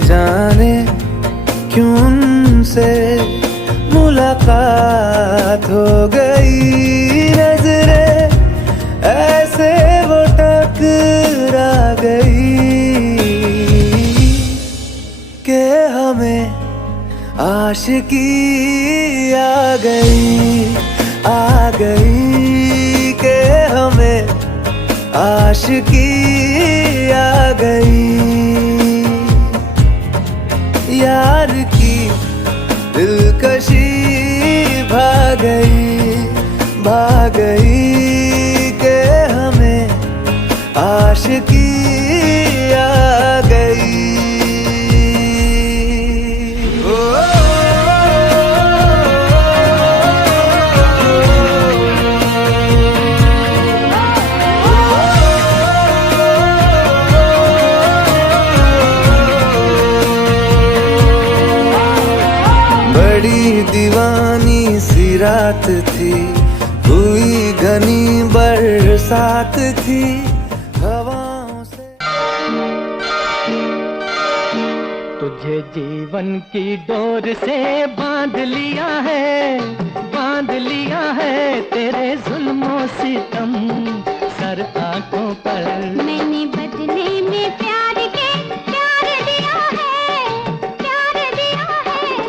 जाने क्यों उनसे मुलाकात हो गई। नजरें ऐसे वो टकरा गई कि हमें आशिकी आ गई कि हमें आशिकी आ गई। यार की दिलकशी भाग गई कि हमें आशिकी आ गई। बड़ी दीवानी सी रात थी, हुई घनी बरसात थी हवाओं से। तुझे जीवन की डोर से बांध लिया है तेरे जुल्मों सितम सर आंखों पर। मैंने बदले में प्यार दिया है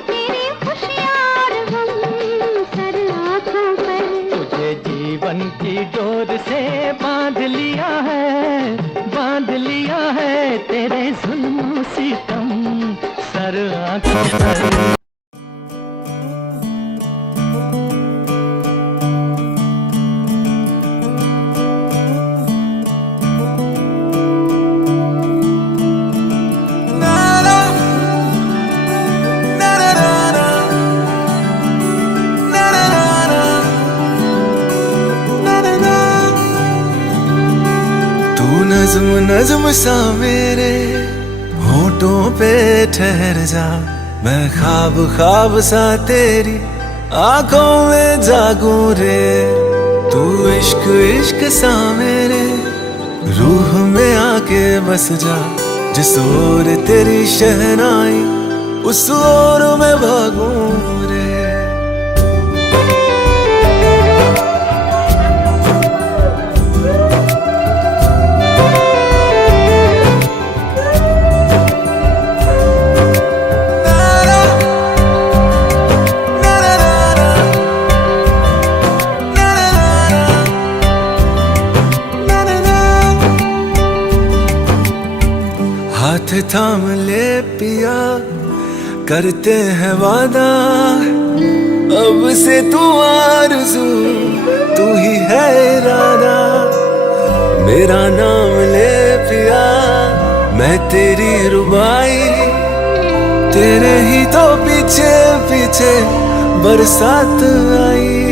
तेरी खुशियां और गम सर आंखों पर। तुझे जीवन की डोर से बांध लिया है तेरे जुल्मों सितम सर आंखों पर। नज़्म नज़्म सा मेरे होठों पे ठहर जा, मैं ख्वाब ख्वाब सा तेरी आंखों में जागूं रे। तू इश्क इश्क सा मेरे रूह में आके बस जा, जिस ओर तेरी शहनाई उस ओर मैं भागूं रे। हाथ थाम ले पिया करते हैं वादा, अब से तू आरज़ू तू ही है इरादा। मेरा नाम ले पिया मैं तेरी रुबाई, तेरे ही तो पीछे पीछे बरसात आई।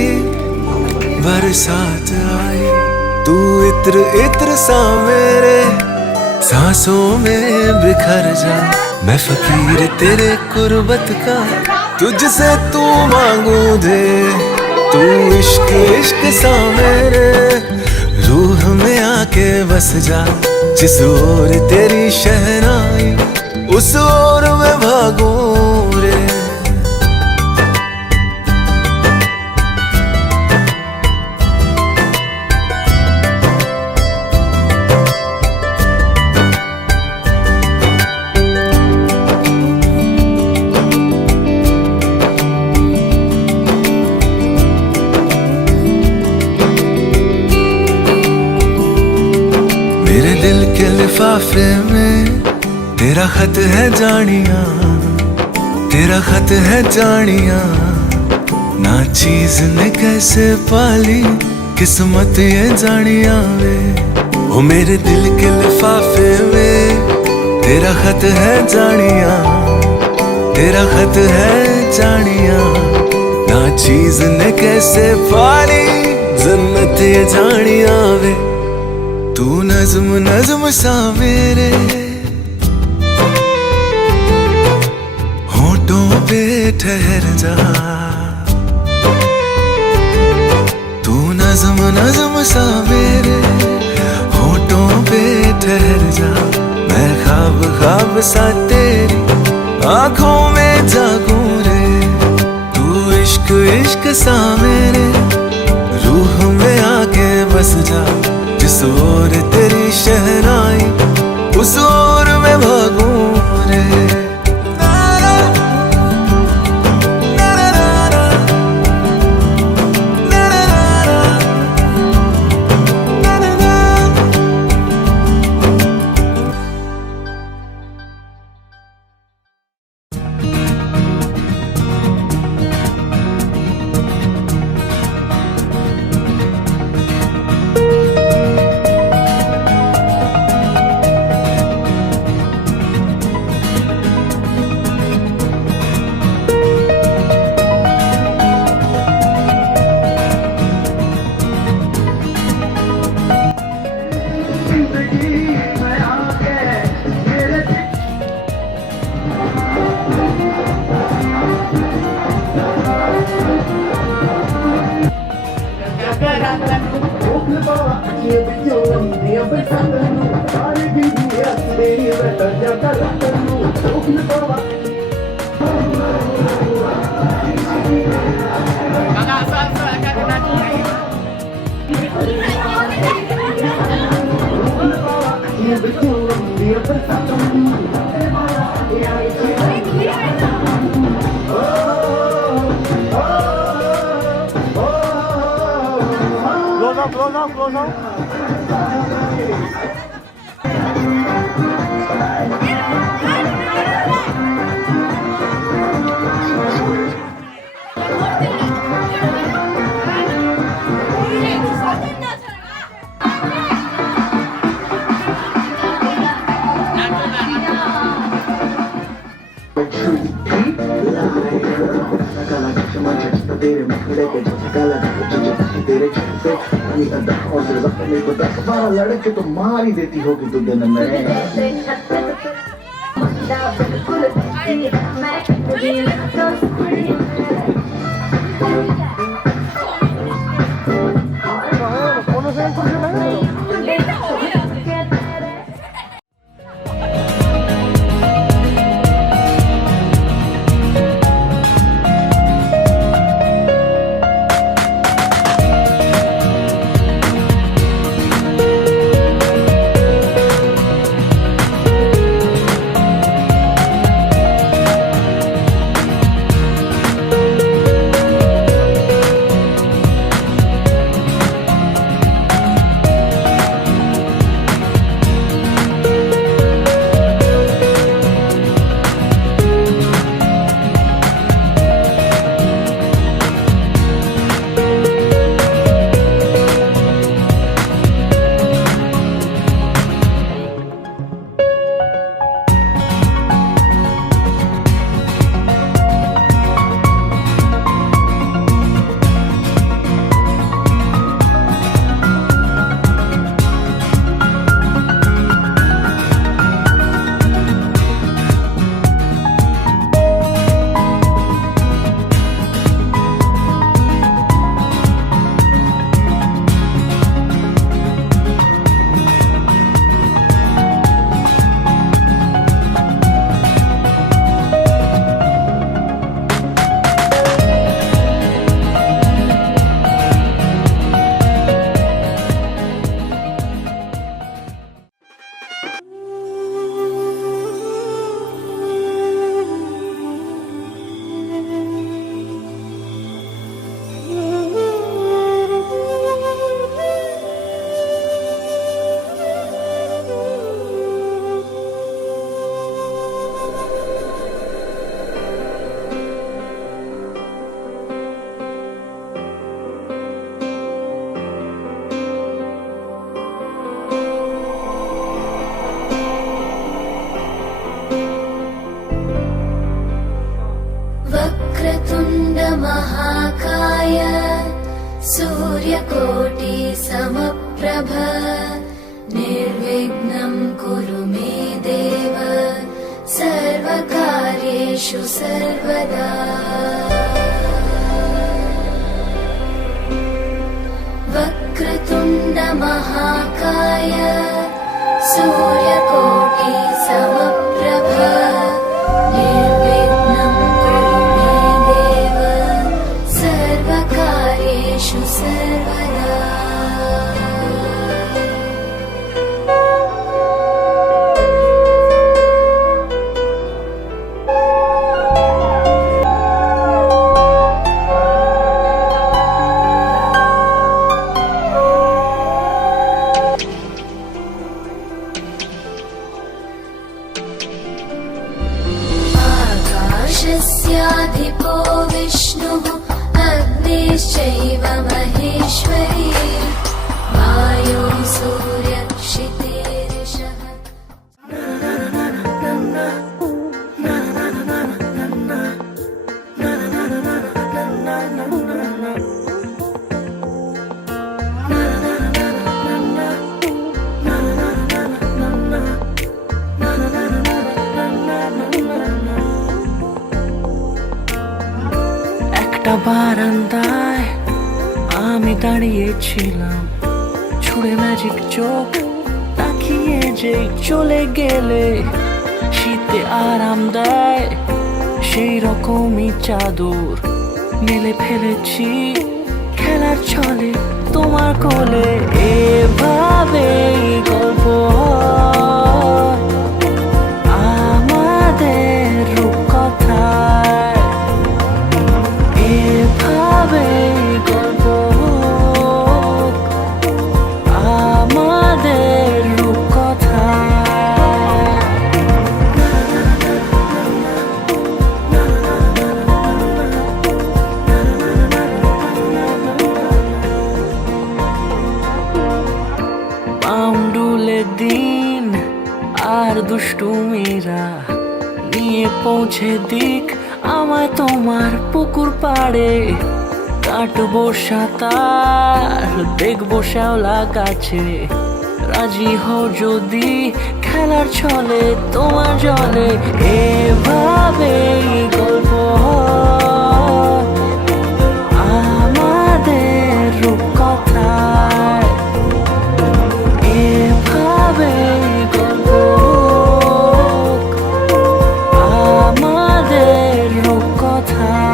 तू इत्र इत्र सा मेरे सांसों में बिखर जा, मैं फकीर तेरे कुर्बत का तुझसे तू मांगू दे। तू इश्क इश्क सा मेरे रूह में आके बस जा, जिस ओर तेरी शहनाई उस ओर मैं भागूं रे। मेरे दिल के लिफाफे में तेरा खत है जानिया, तेरा खत है जानिया। ना चीज ने कैसे पाली किस्मत ये जानिया वे। ओ मेरे दिल के लिफाफे में तेरा खत है जानिया, तेरा खत है जानिया। ना चीज ने कैसे पाली जन्नत ये जानिया वे। तू नज़्म नज़्म सा मेरे होठों पे ठहर जा, तू नज़्म नज़्म सा मेरे होठों पे ठहर जा। मैं ख्वाब ख्वाब सा तेरी आंखों में जागूं रे, तू इश्क इश्क सा मेरे रूह में आके बस जा। जिस ओर तेरी शहनाई उस ओर मैं भागूं रे। Close out. तेरे मुखड़े पे झटका लगा तेरे झटके और मेरे को 10-12 लड़के तो मार ही देती होगी तू दिन में। महाकाय सूर्यकोटि समप्रभ निर्विघ्नं कुरु मे देव सर्वकार्येषु सर्वदा। वक्रतुण्ड महाकाय सूर्यकोटि समप्रभ आकाशस्याधिपो विष्णुः अग्निश्चैव महेश्वरी वायो सूर्यक्षितेरिषः একটা বারান্দায় আমি দাঁড়িয়েছিলাম, ছুঁড়ে ম্যাজিক চোখ তাকিয়ে যে চলে গেলে, শীতে আরাম দেয় সেই রকমই চাদর মেলে ফেলেছি খেলার ছলে তোমার কোলে। এভাবেই গল্প হয় আমাদের রূপকথায়, এভাবেই গল্প হোক আমাদের রূপকথায়। পাউন্ডুলে দিন আর দুষ্টুমিরা নিয়ে পৌঁছে দিক আমায় তোমার পুকুর পাড়ে। কাটবো সাঁতার, দেখবো শ্যাওলা গাছে, রাজি হও যদি খেলার ছলে তোমার জলে। এভাবেই গল্প হয় আমাদের রূপকথায়, এভাবেই গল্প হোক আমাদের রূপকথায়।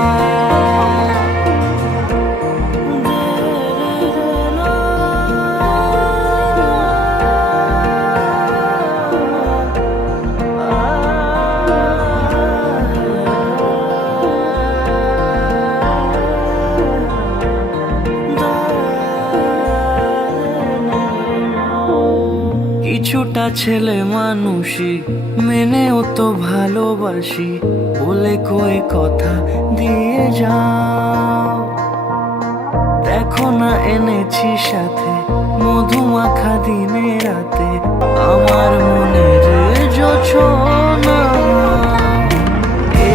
কিছুটা ছেলে মানুষই মেনেও তো ভালোবাসি, বলে কয়ে কথা দিয়ে যাও। দেখো না এনেছি সাথে মধুমাখা দিনে রাতে আমার মনের জোছনা।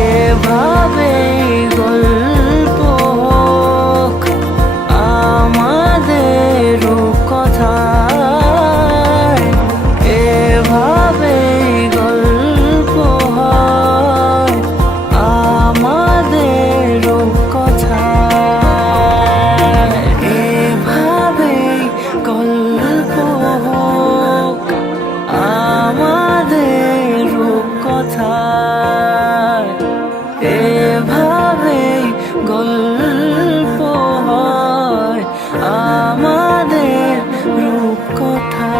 এভাবেই গল্প হোক আমাদের রূপকথায়, এভাবেই গল্প হয় আমাদের রূপকথায়, এভাবেই গল্প হোক আমাদের রূপকথায়, এভাবেই গল্প হয় আমাদের রূপকথায়।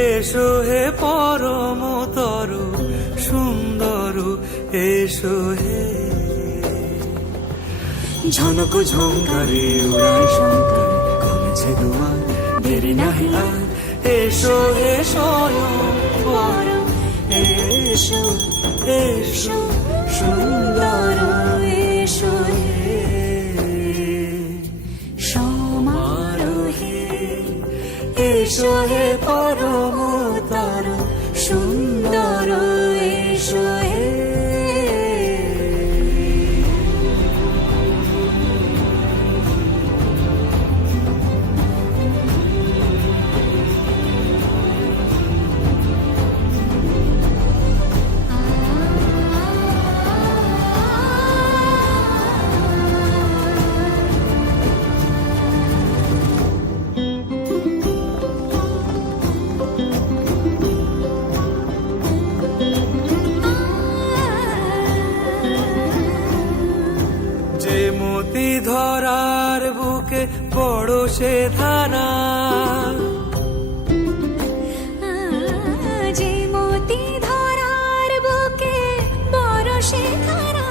এসো হে পরমতর সুন্দর এসো হে ঝনক ঝঙ্কারে উড়ায় শঙ্কর কমেছে দুয়ার দেরি নাহি আর এসো হে স্বয়ং বর এসো এসো সুন্দর এসো হে সমারোহে এসো হে পরমতর সুন্দর এসো হে যে মতি ধরার বুকে বড় সে ধারা যে মতি ধরার বুকে বড় সে ধারা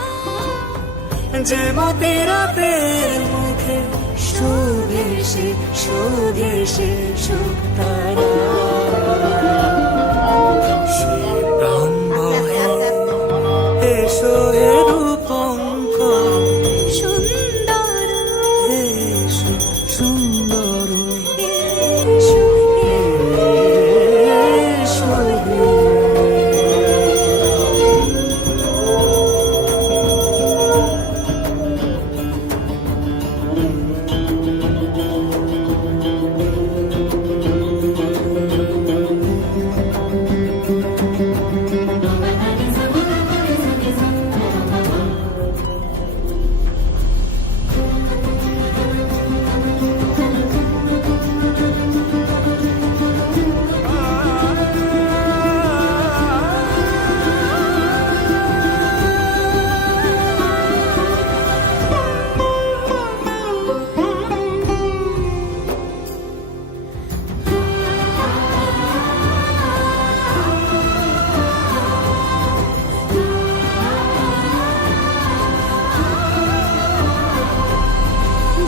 যে মতি রাতের মুখে শোভে সে সুখ তারা সে প্রাণ বহে এসো হে রূপঙ্কর সুন্দর এসো সুন্দর এসো এসো হে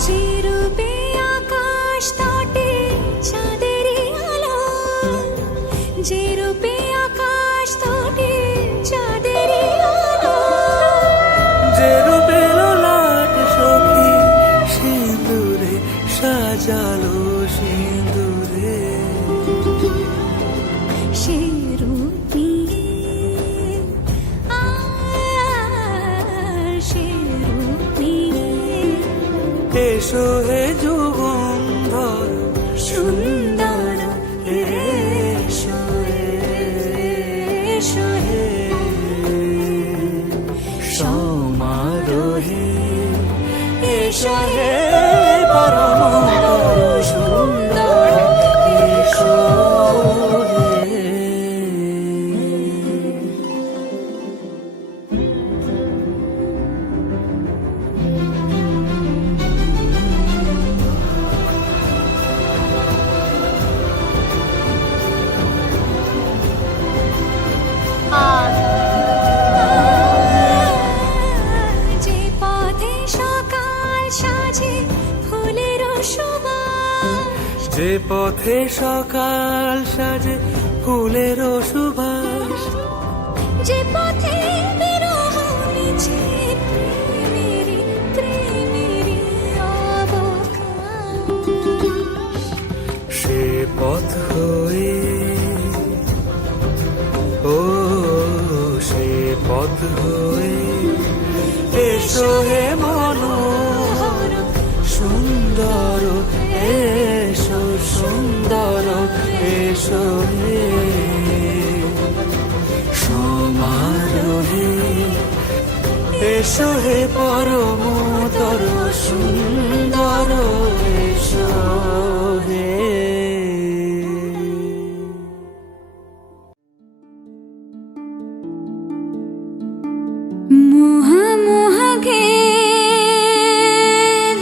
যে রূপে আকাশ তটে চাঁদেরই আলো যে রূপে আকাশ তটে চাঁদেরই আলো যে রূপে ললাট সখী সিঁদুরে সাজালো সিঁদুরে সে রূপী সে রূপী এসো হে যুগন্ধর সুন্দর এসো এসো হে সমারোহে এসো হে পরমতর সুন্দর এসো হে যে পথে সকাল সাজে ফুলের সুবাস যে পথে সকাল সাজে ফুলের সুবাস যে পথে বিরহ মিছে প্রেমেরই অবকাশ সে পথ হয়ে ও সে পথ হয়ে এসো হে মনোহর সুন্দর এসো সুন্দর এসো হে সমারোহে এসো হে পরমতর সুন্দর এসো হে মোহ মোহ গে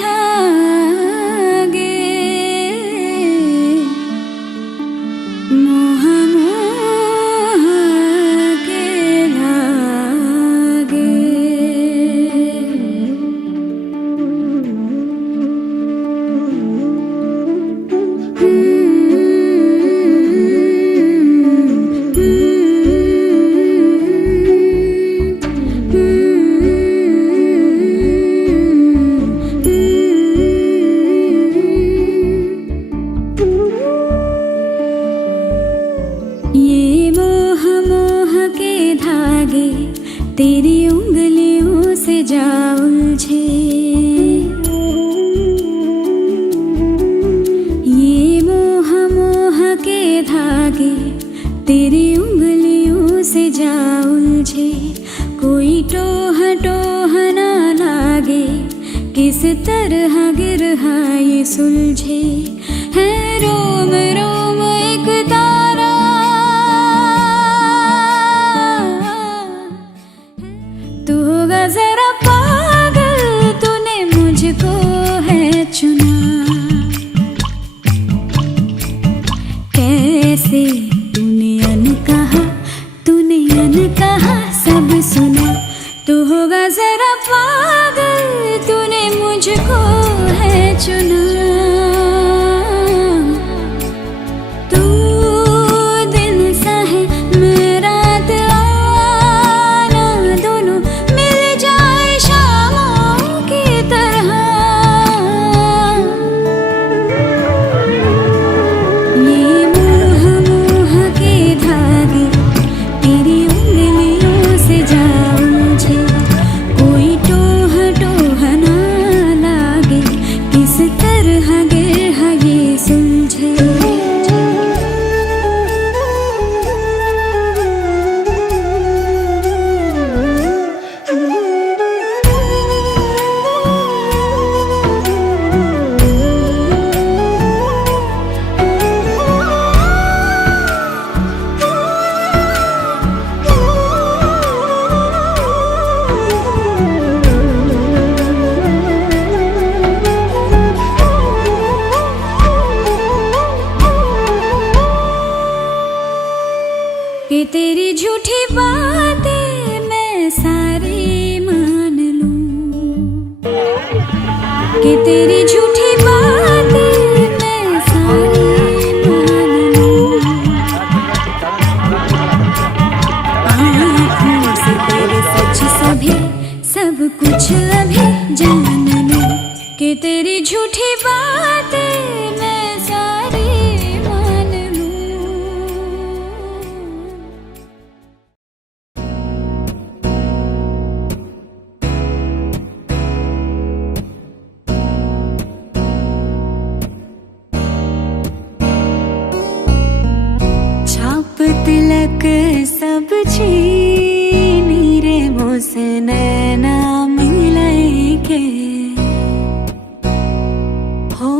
ধাগে মোহ तेरी उंगलियों से जा उलझे। ये मोह मोह के धागे तेरी उंगलियों से जा उलझे। कोई टोह टोह ना लागे, किस तरह गिरहा ये सुलझे। है रोम रोम एक तारा, तू होगा जरा पागल, तूने मुझको है चुना। कैसे तूने अन कहा सब सुना। तू होगा जरा पागल, तूने मुझको है चुना। तू दिन सा है मैं रात आना, दोनों मिल जाए शामों की तरह। ये मोह मोह के धागे तेरी उंगलियों से जा उलझे। कोई टोह टोह ना लागे, किस तरह गिरहा ये सुलझे। कि तेरी झूठी बातें मैं सारी मान लूं, कि तेरी झूठी बातें मैं सारी मान लूं। आँखों से तेरे सच सभी सब कुछ अभी जान लूं, कि तेरी झूठी बातें मैं सारी मान लूं। तिलक सब छीनी रे मोसे नैना मिलाए के। हो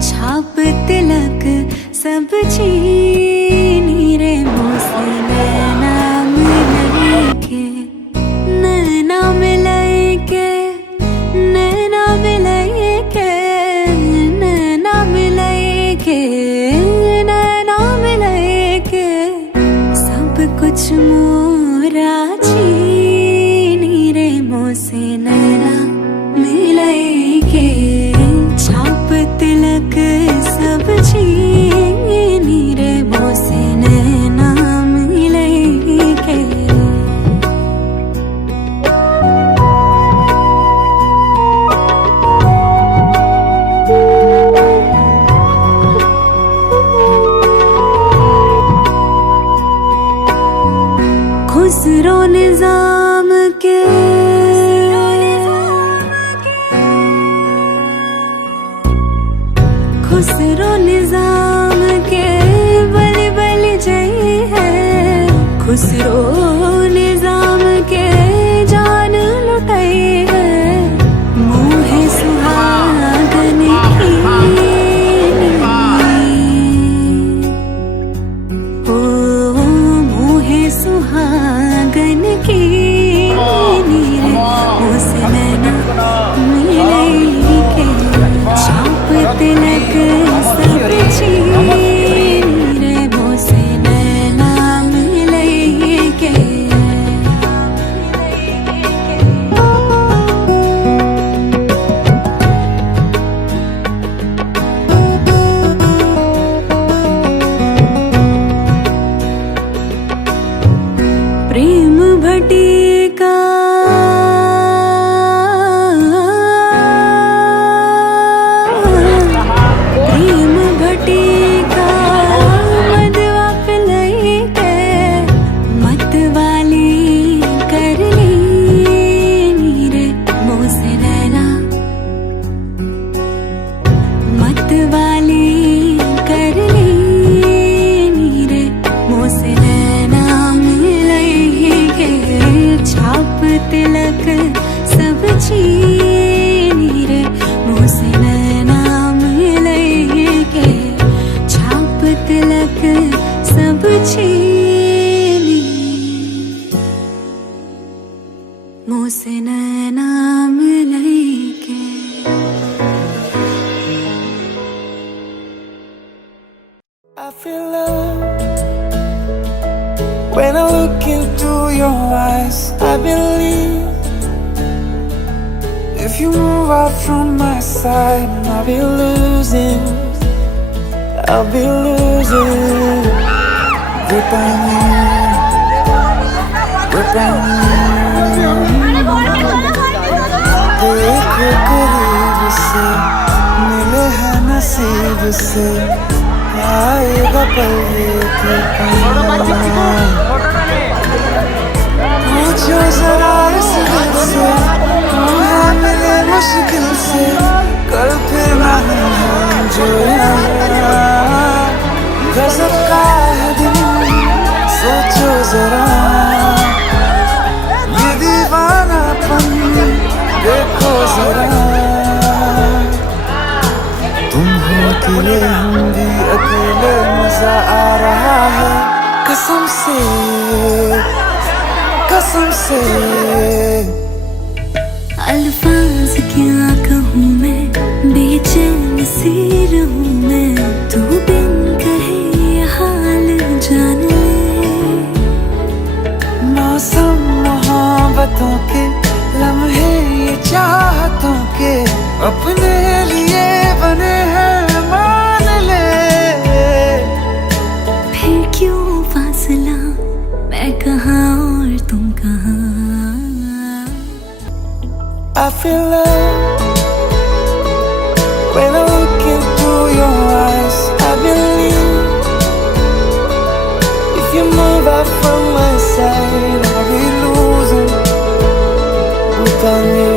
छाप तिलक सब छीनी रे मोसे नैना मिलाए के। नैना मिलाए के, नैना मिलाए के, नैना मिलाए के, नैना मिलाए के। सब कुछ मोरा छीनी रे मोसे नैना मिलाए के। छाप तिलक सब छीनी रे मोसे नैना मिलाए सब छीनी मुझसे नैना मिलके। I feel love when I look into your eyes. I believe if you move out from my side, I'll be losing. I'll be losing. Grip on you, grip on you. देखो करीब से मिले हैं नसीब से, आएगा पल एक पूछो जरा इस दिल से, हाँ मिले मुश्किल से, कल फिर ना हम जो यहाँ गजब का है दिन, सोचो जरा ये दीवानापन देखो जरा। तुम हो अकेले हम भी अकेले, मजा आ रहा है कसम से कसम से। अल्फाज क्या कहूँ मैं, बेचैन सी रहूँ मैं, तू बिन कहे ये हाल जान ले। मौसम मोहब्बतों के लम्हे ये चाहतों के, अपने लिए बने हैं मान ले। फिर क्यों फासला, मैं कहाँ और तुम कहाँ। I feel love when I look into your eyes. I believe if you move out from my side, I'll be losing without you.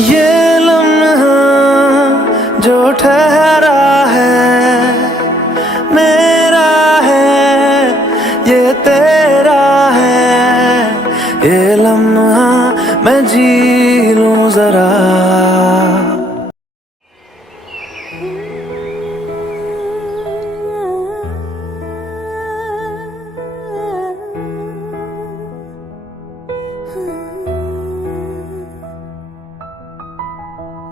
ये लम्हा जो ठहरा है मेरा है, ये तेरा है। ये लम्हा मैं जी लूं जरा।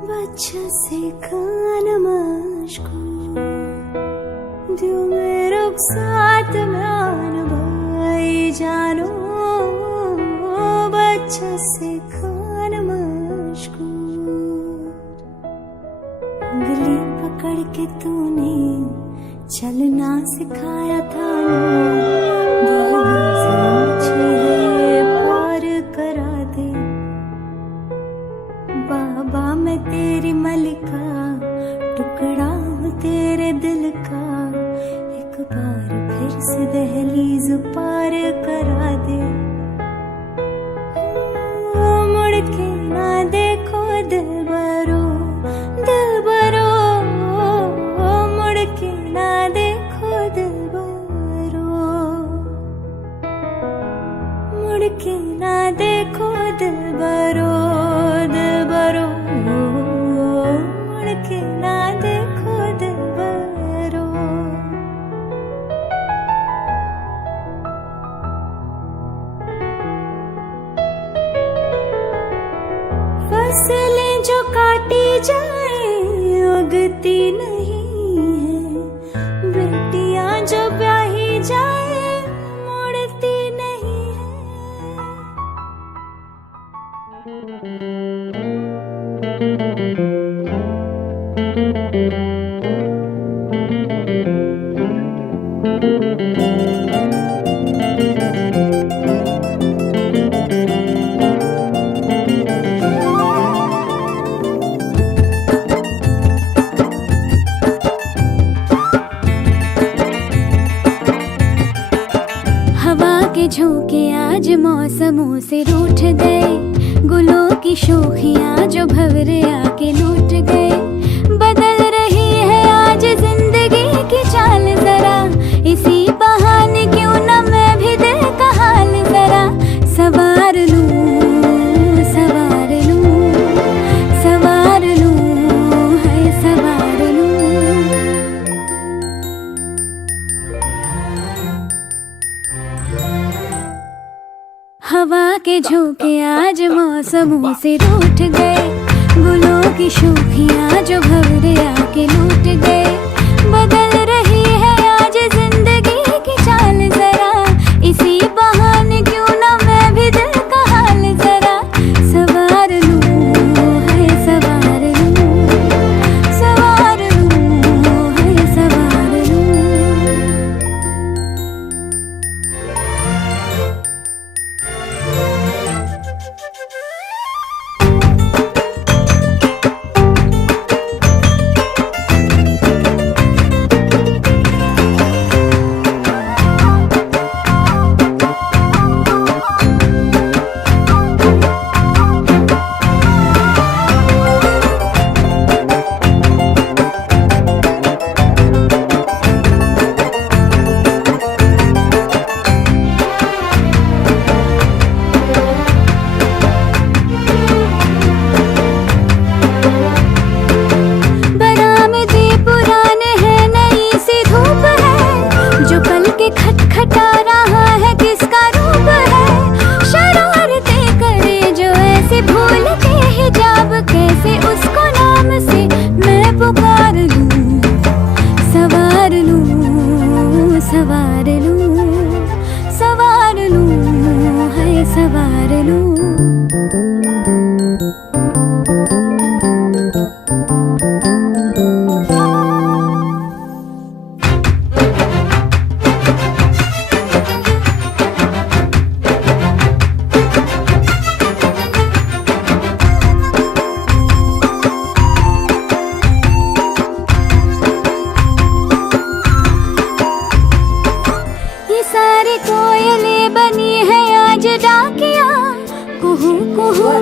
बच्चा से खानमाशको दियो मेरो साथ मान भाई जानो। बच्चा से खानमाशको उंगली पकड़ के तूने चलना सिखाया था ना, मुझे पार करा दे बाबा। मैं तेरी मलिका टुकड़ा हूँ तेरे दिल का, एक बार फिर से दहलीज पार करा दे। मुड़ के ना देखो दिलबरो दिलबरो, मुड़ के ना देखो दिलबरो, मुड़ के ना देखो दिलबरो दिलबरो, मुड़ के ना देखो दिलबरो। फसलें जो काटी जाए उगती नहीं है, बेटियां जो ब्याही जाए मुड़ती नहीं हवा के झोंके आज मौसमों से रूठ गए, गुलों की शोखियां जो भंवरे आके लूट गए। बदल रही है आज जिंदगी की चाल जरा, इसी बहाने क्यों न मैं भी दिल का हाल जरा सवार लूं, सवार लूं, सवार लूं, है सवार लूं। हवा के झोंके आज मौसमों से रूठ गए, गुलों की शोखियां जो भंवरे आके लूट गए। बदल रही है आज जिंदगी की चाल जरा, इसी बहाने क्यों ना मैं भी दिल का हाल जरा सवार लूं, है सवार लूं, सवार लूं, है सवार लूं।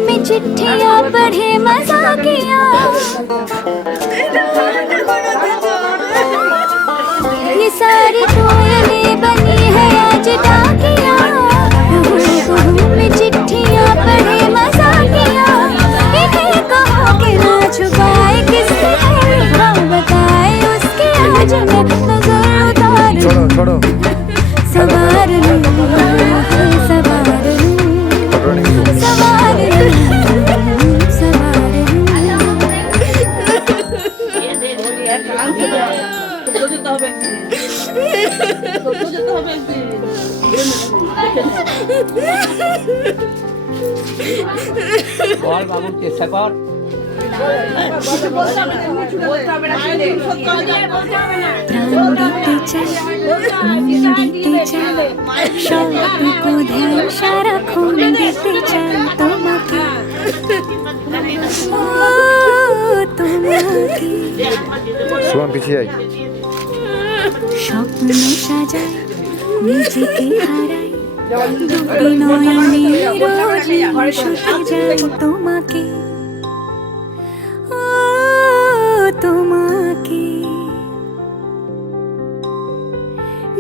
में चिट्ठियां पढ़े मजाकिया, ये सारी कोयलें बनी है आज डाकिया। में चिट्ठियां पढ़े मजाकिया, इन्हें कहो कि ना छुपाए किससे है, बताए उसके आज मैं नजर उतार छोड़ो सवार लूं, सवार लूं, सवार लूं, सवार বল বাবু চেষ্টা কর। সারাক্ষণ দিতে চাই তোমাকে, তোমাকে শুভম পিছিয়ে আয়। স্বপ্ন সাজাই নিজেকে হারাই, দুটি নয়নে রোজ শুতে যাই তোমাকে, তোমাকে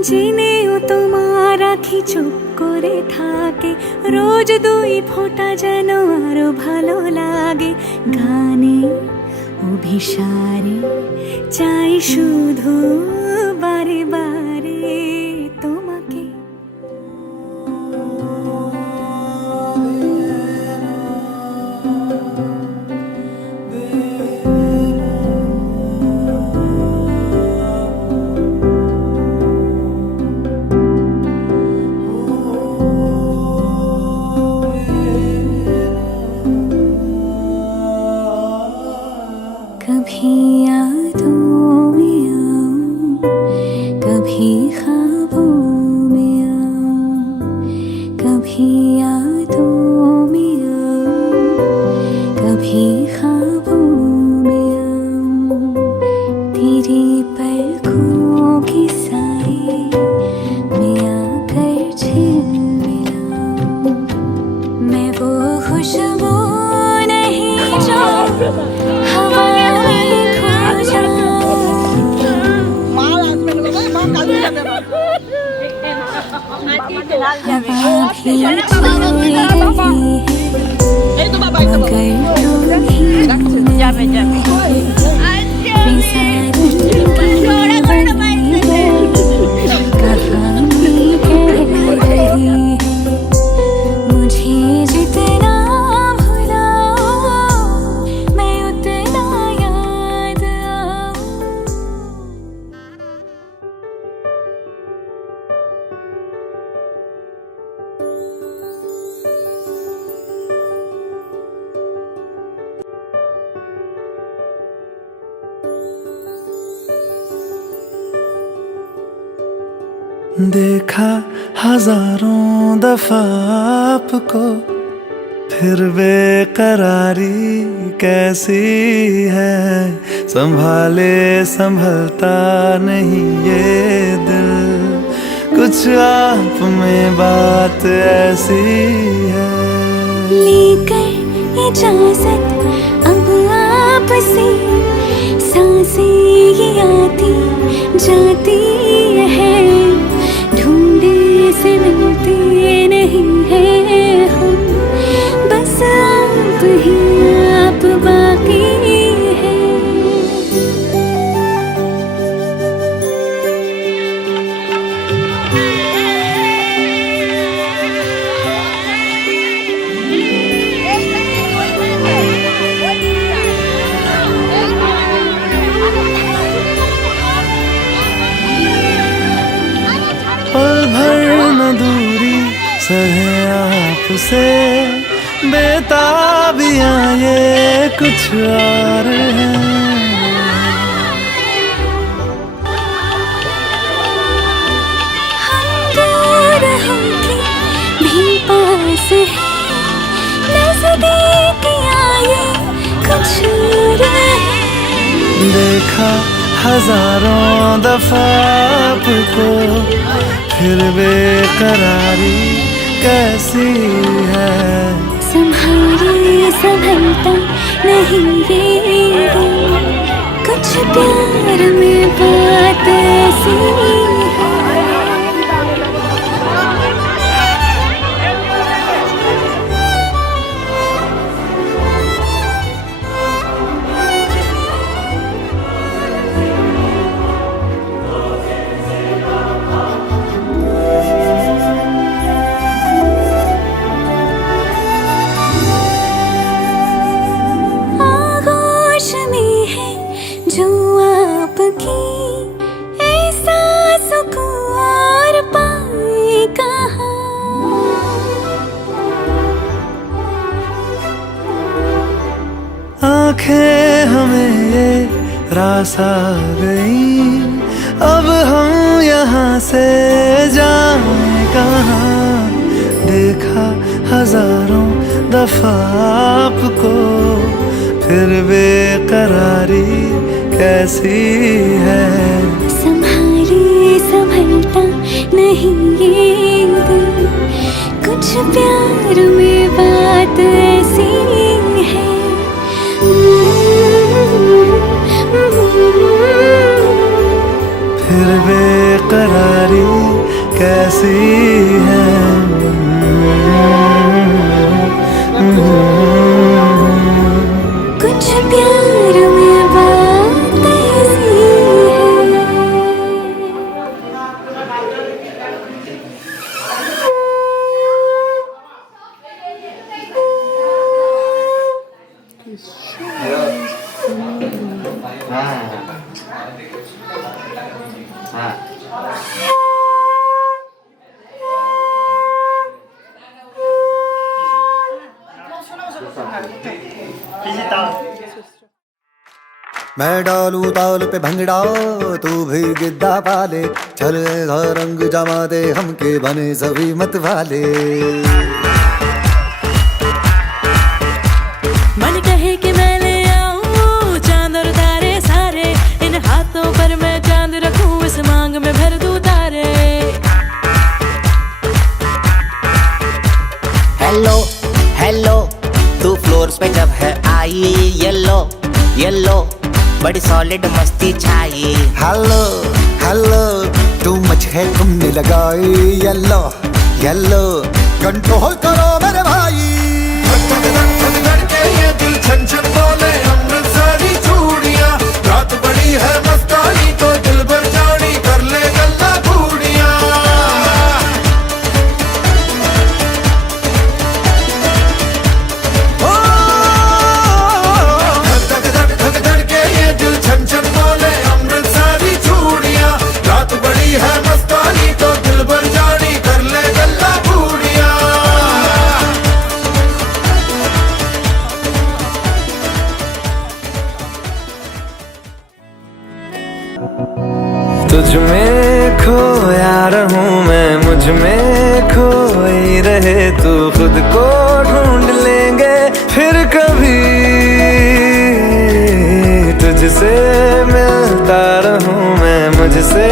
জেনেও তোমার আখি চুপ করে থাকে, রোজ দুই ফোঁটা যেন আরো ভালো লাগে, গানে অভিসারে চাই শুধু বারে বারে তোমাকে। कभी यादों में आऊं, कभी ख्वाबों में आऊं, कभी यादों में आऊं, कभी ख्वाबों में आऊं, तेरी पलकों की साए में आकर झिलमिलाऊं, मैं वो खुशबू नहीं जो हवा में खो जाऊं। हवा भी चल रही है मगर तुम ही कहानी कह रही है, मुझे जितना भुलाओ मैं उतना याद आऊं। देखा हजारों दफा आपको, फिर बेकरारी कैसी है, संभाले संभलता नहीं ये दिल, कुछ आप में बात ऐसी है। लेकर इजाजत अब आपसे, सांसें ये आती जाती है, ढूंढे से मिलते नहीं है हम, बस आप ही आप बाकी है। पल भर न दूरी सहे आपसे, बेताबियां ये कुछ और हैं। हम दूर होके भी पास हैं, नजदीक आए कुछ और है। देखा हजारों दफा आपको, फिर बेकरारी कैसी है, संभाल संभाले संभलता नहीं ये दिल, कुछ प्यार में बात ऐसी है। आगोश में है जो आपकी, ऐसा सुकून और पाए कहाँ। आंखें हमें ये रास आ गई, अब हम यहाँ से जाएं कहाँ। देखा हजारों दफा आपको, फिर बेकरारी कैसी है। संभाले संभलता नहीं ये दिल, कुछ प्यार में बात ऐसी है। फिर बेकरारी कैसी है। कुछ प्यार में बात ऐसी है। मैं डालू ताल पे भंगड़ा, तू भी गिद्दा पाले, चल ऐसा रंग जमा दे हमके बने सभी मत वाले। मन कहे कि मैं ले आऊं चांद और तारे सारे, इन हाथों पर मैं चांद रखूं, इस मांग में भर दूं तारे। हेलो हेलो, तू फ्लोर्स पे जब है आई, येलो येलो बड़ी सॉलिड मस्ती छाई। हेलो हेलो, तू मच है तुमने लगाई, येलो येलो कंट्रोल करो मेरे भाई। ये दिल छन छन बोले अमृतसरी चूड़ियां, रात बड़ी है मस्तानी तो दिल भर जानी कर ले गल्ला बूढ़ियां। तुझ में खोया रहूं मैं, मुझ में खोई रहे तू, खुद को ढूंढ लेंगे फिर कभी। तुझसे मिलता रहूं मैं, मुझसे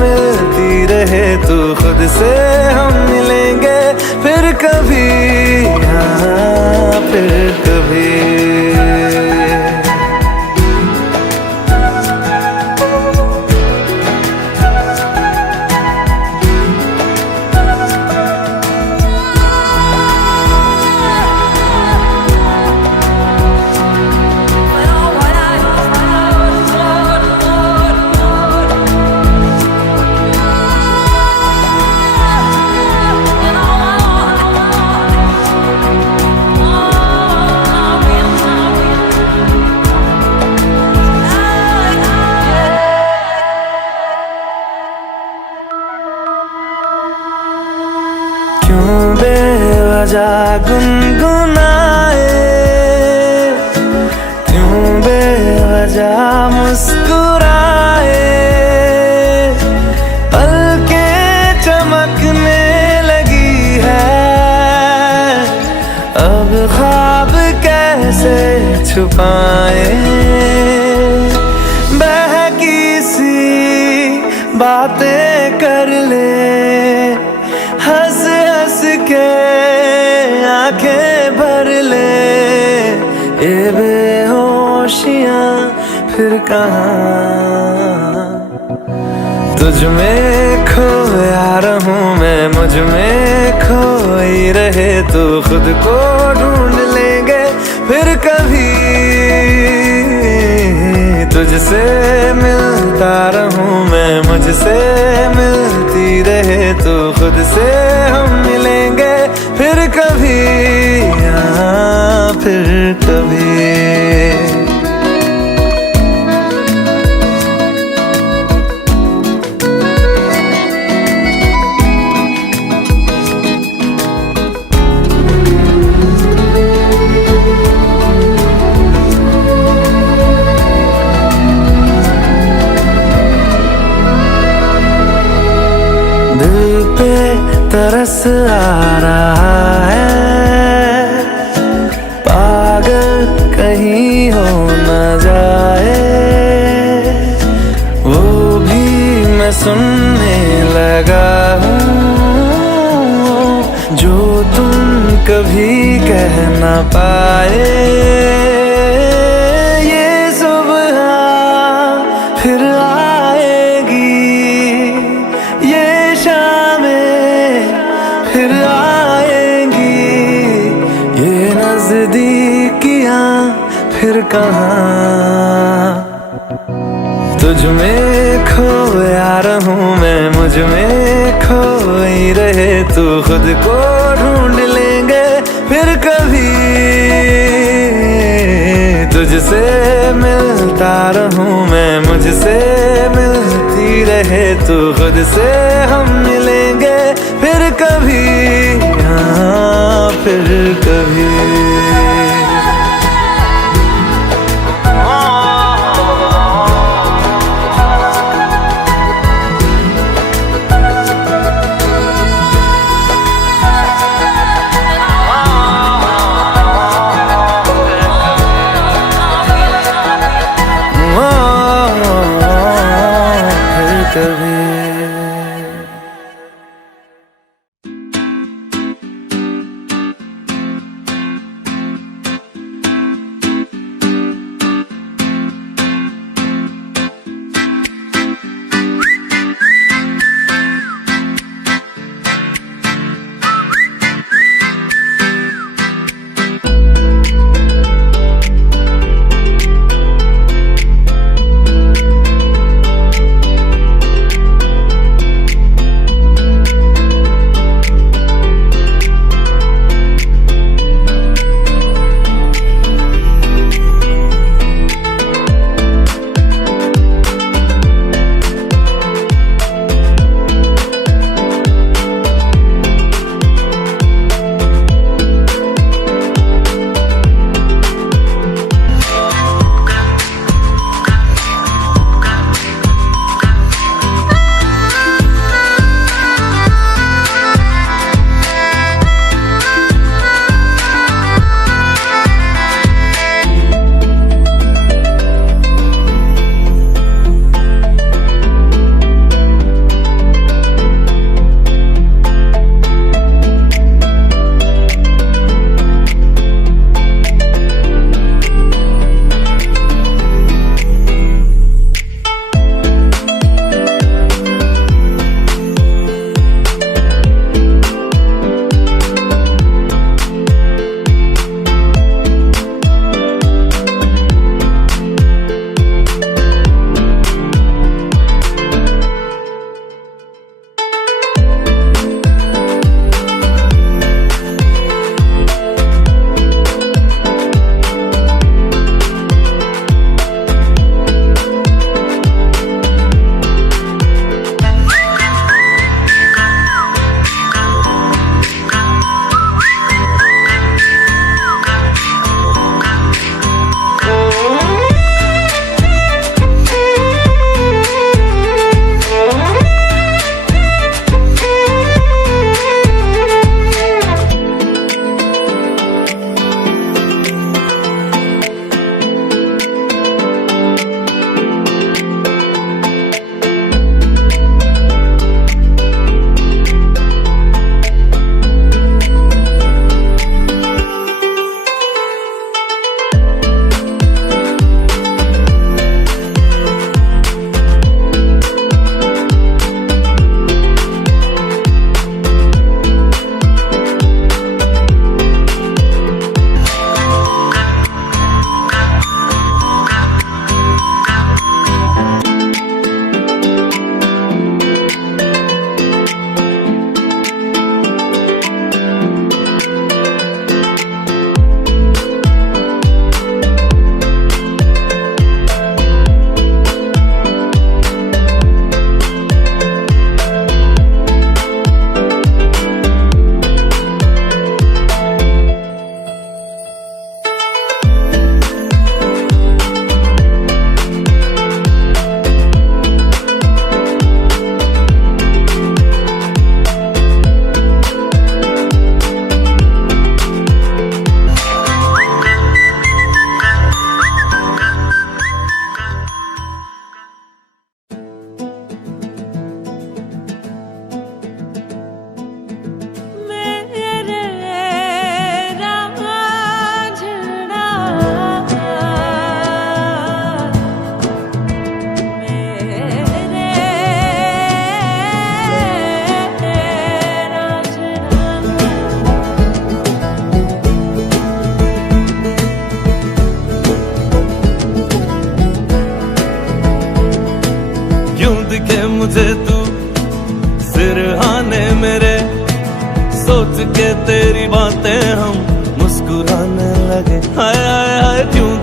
मिलती रहे तू, खुद से हम मिलेंगे फिर कभी। हाँ फिर कभी। क्यों बेवजह गुनगुनाए, क्यों बेवजह मुस्कुराए, पलकें चमकने लगी है, अब ख्वाब कैसे छुपाए। बहकी सी बातें कर ले, हंस हंस के आंखें भर ले, ये बेहोशियां फिर कहाँ। तुझ में खोया रहूं मैं, मुझ में खोई रहे तू, खुद को ढूंढ लेंगे फिर कभी। तुझसे मिलता रहूं मैं, मुझसे मिलती रहे तू, खुद से हम मिलेंगे फिर कभी, हाँ फिर कभी। दिल पे तरस आ रहा है, पागल कहीं हो न जाए, वो भी मैं सुनने लगा हूँ जो तुम कभी कह न पाए। ये सुबह फिर आएगी, ये शामें फिर आएंगी, ये नजदीकियां फिर कहाँ। तुझ में खोया रहूं मैं, मुझ में खोई रहे तू, खुद को ढूंढ लेंगे फिर कभी। तुझसे मिलता रहूं मैं, मुझसे मिलती रहे तू, खुद से हम मिलेंगे फिर कभी, हाँ फिर कभी।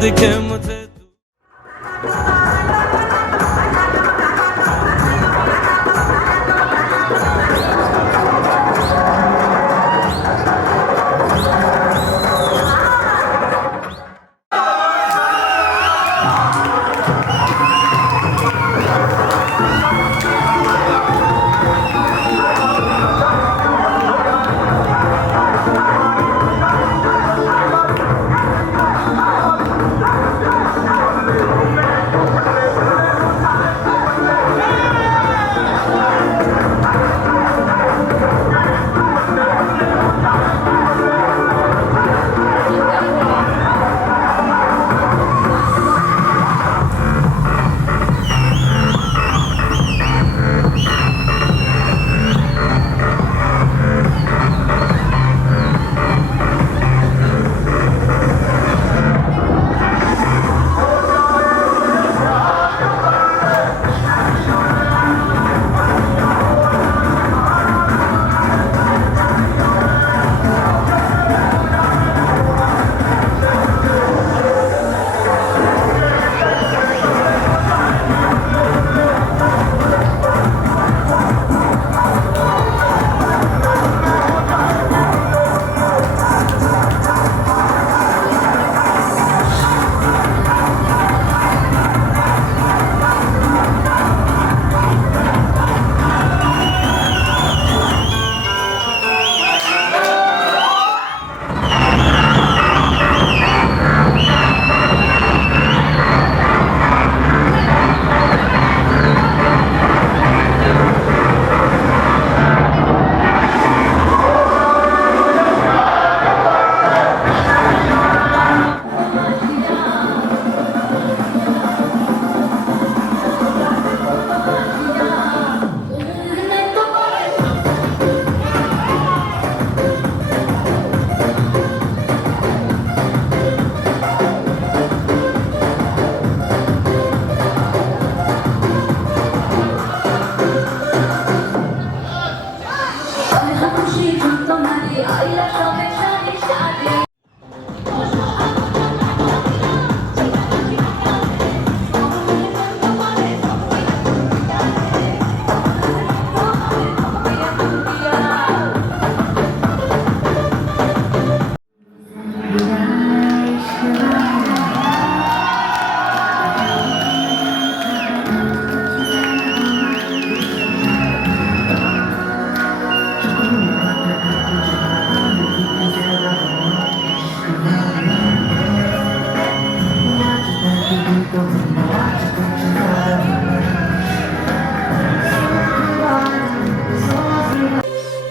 दिखे मुझे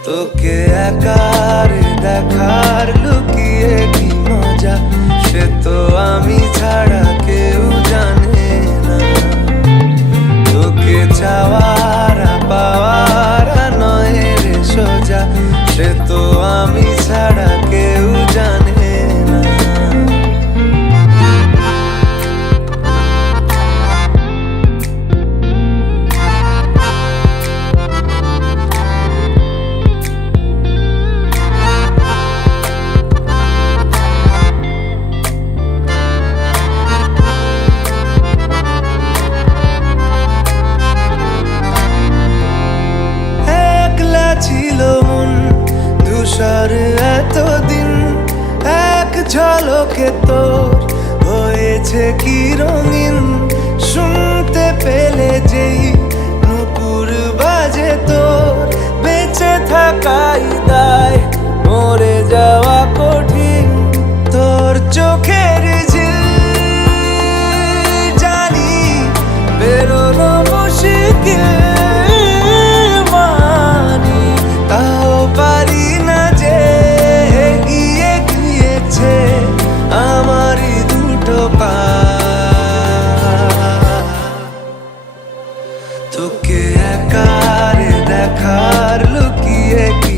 তোকে একারে দেখার লুকিয়ে কি মজা সে তো আমি ছাড়া কেউ জানে না তোকে চাওয়ারা পাওয়ারা নয় রে সোজা সে তো আমি ছাড়া কেউ জানে না ছিল মন ধূসর এতদিন এক ঝলকে তোর হয়েছে কি রঙিন শুনতে পেলে যেই নুপুর বাজে তোর বেঁচে থাকাই দায় মরে যাওয়া কঠিন তোর চোখের ঝিল জানি বেরোনো মুশকিল তোকে একারে দেখার লুকিয়ে কি